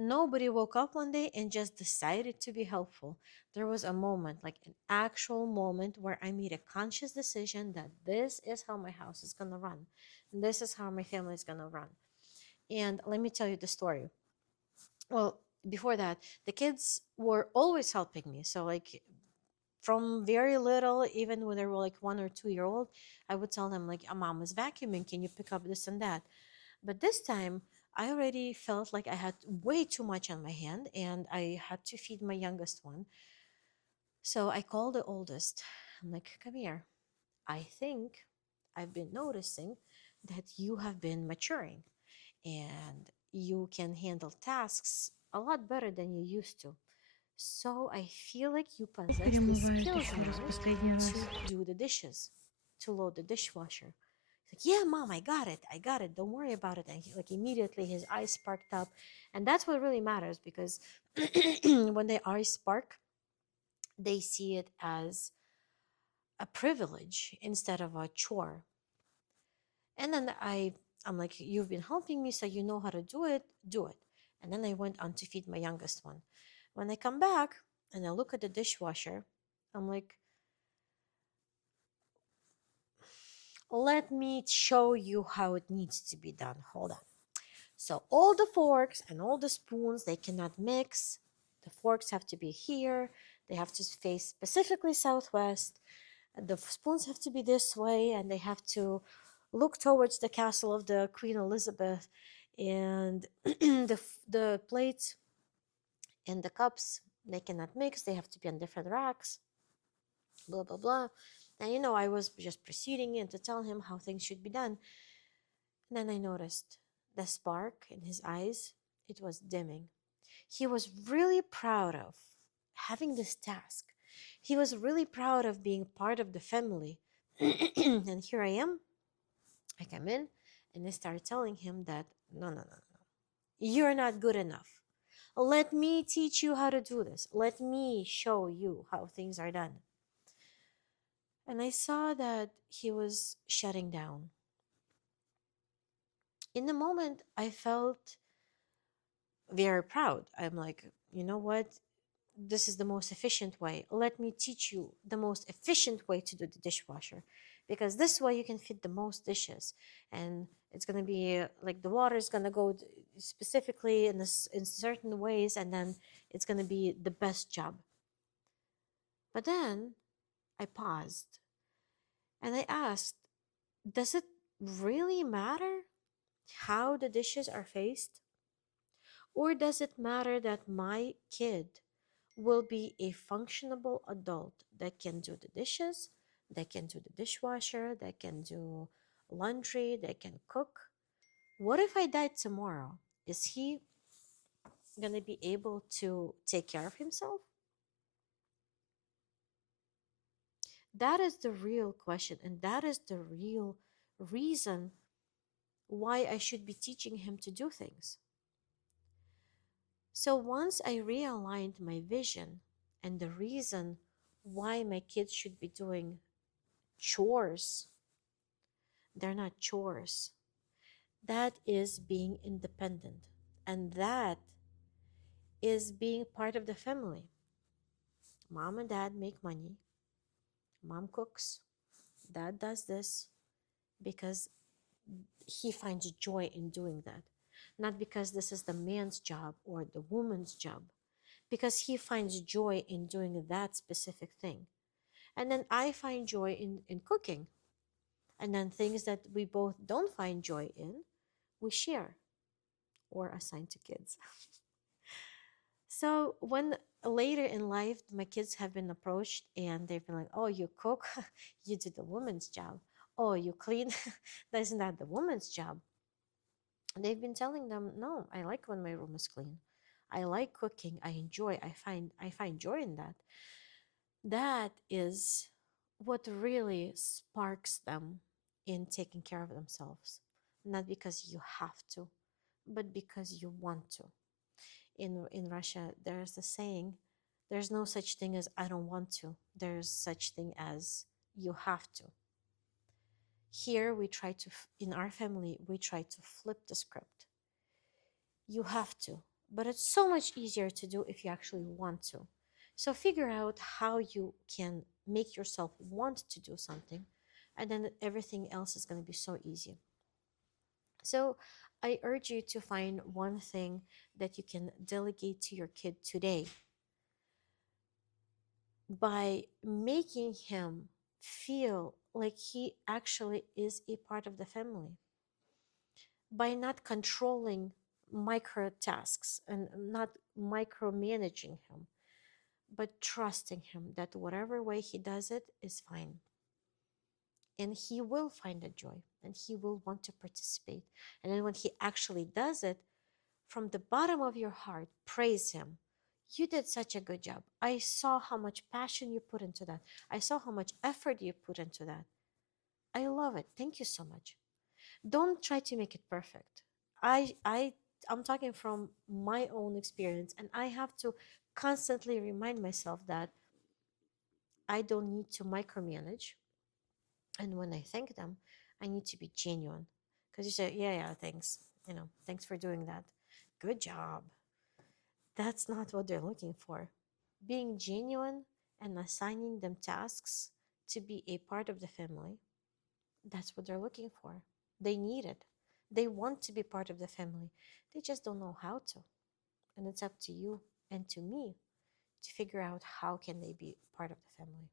Nobody woke up one day and just decided to be helpful. There was a moment, like an actual moment, where I made a conscious decision that this is how my house is going to run. And this is how my family is going to run. And let me tell you the story. Well, before that, the kids were always helping me. So, like, from very little, even when they were like 1 or 2 year old, I would tell them, like, Mom is vacuuming. Can you pick up this and that? But this time, I already felt like I had way too much on my hand and I had to feed my youngest one. So I called the oldest. I'm like, come here. I think I've been noticing that you have been maturing and you can handle tasks a lot better than you used to. So I feel like you possess the Перемывает skills еще раз now последний раз. to do the dishes, to load the dishwasher. He's like, yeah, Mom, I got it. I got it. Don't worry about it. And he, like, immediately his eyes sparked up. And that's what really matters because when their eyes spark, they see it as a privilege instead of a chore. And then I'm like, you've been helping me, so you know how to do it. Do it. And then I went on to feed my youngest one. When I come back and I look at the dishwasher, I'm like, let me show you how it needs to be done. Hold on. So all the forks and all the spoons, they cannot mix. The forks have to be here. They have to face specifically southwest. The spoons have to be this way, and they have to look towards the castle of the Queen Elizabeth. And the plates and the cups, they cannot mix. They have to be on different racks. Blah blah blah. And I was just proceeding in to tell him how things should be done. And then I noticed the spark in his eyes. It was dimming. He was really proud of having this task. He was really proud of being part of the family. And here I am. I come in and I start telling him that no, no, no, no. You're not good enough. Let me teach you how to do this. Let me show you how things are done. And I saw that he was shutting down. In the moment, I felt very proud. I'm like, you know what? This is the most efficient way. Let me teach you the most efficient way to do the dishwasher. Because this way you can fit the most dishes. And it's going to be like the water is going to go specifically in certain ways. And then it's going to be the best job. But then I paused and I asked, does it really matter how the dishes are faced? Or does it matter that my kid will be a functionable adult that can do the dishes, that can do the dishwasher, that can do laundry, that can cook? What if I died tomorrow? Is he going to be able to take care of himself? That is the real question, and that is the real reason why I should be teaching him to do things. So once I realigned my vision and the reason why my kids should be doing chores, they're not chores. That is being independent. And that is being part of the family. Mom and dad make money. Mom cooks. Dad does this because he finds joy in doing that. Not because this is the man's job or the woman's job, because he finds joy in doing that specific thing. And then I find joy in cooking. And then things that we both don't find joy in, we share or assign to kids. So when later in life my kids have been approached and they've been like, oh, you cook, you do the woman's job. Oh, you clean, isn't that the woman's job? And they've been telling them, no, I like when my room is clean. I like cooking. I enjoy. I find joy in that. That is what really sparks them in taking care of themselves. Not because you have to, but because you want to. In Russia, there's a saying, there's no such thing as I don't want to. There's such thing as you have to. Here we try to in our family we try to flip the script. You have to. but it's so much easier to do if you actually want to. So figure out how you can make yourself want to do something, and then everything else is going to be so easy. So I urge you to find one thing that you can delegate to your kid today by making him feel like he actually is a part of the family, by not controlling micro tasks and not micromanaging him, but trusting him that whatever way he does it is fine. And he will find a joy and he will want to participate. And then when he actually does it, from the bottom of your heart, praise him. You did such a good job. I saw how much passion you put into that. I saw how much effort you put into that. I love it. Thank you so much. Don't try to make it perfect. I I I'm talking from my own experience, and I have to constantly remind myself that I don't need to micromanage. And when I thank them, I need to be genuine. Because you say, yeah, yeah, thanks. Thanks for doing that. Good job. That's not what they're looking for. Being genuine and assigning them tasks to be a part of the family, that's what they're looking for. They need it. They want to be part of the family. They just don't know how to. And it's up to you and to me to figure out how can they be part of the family.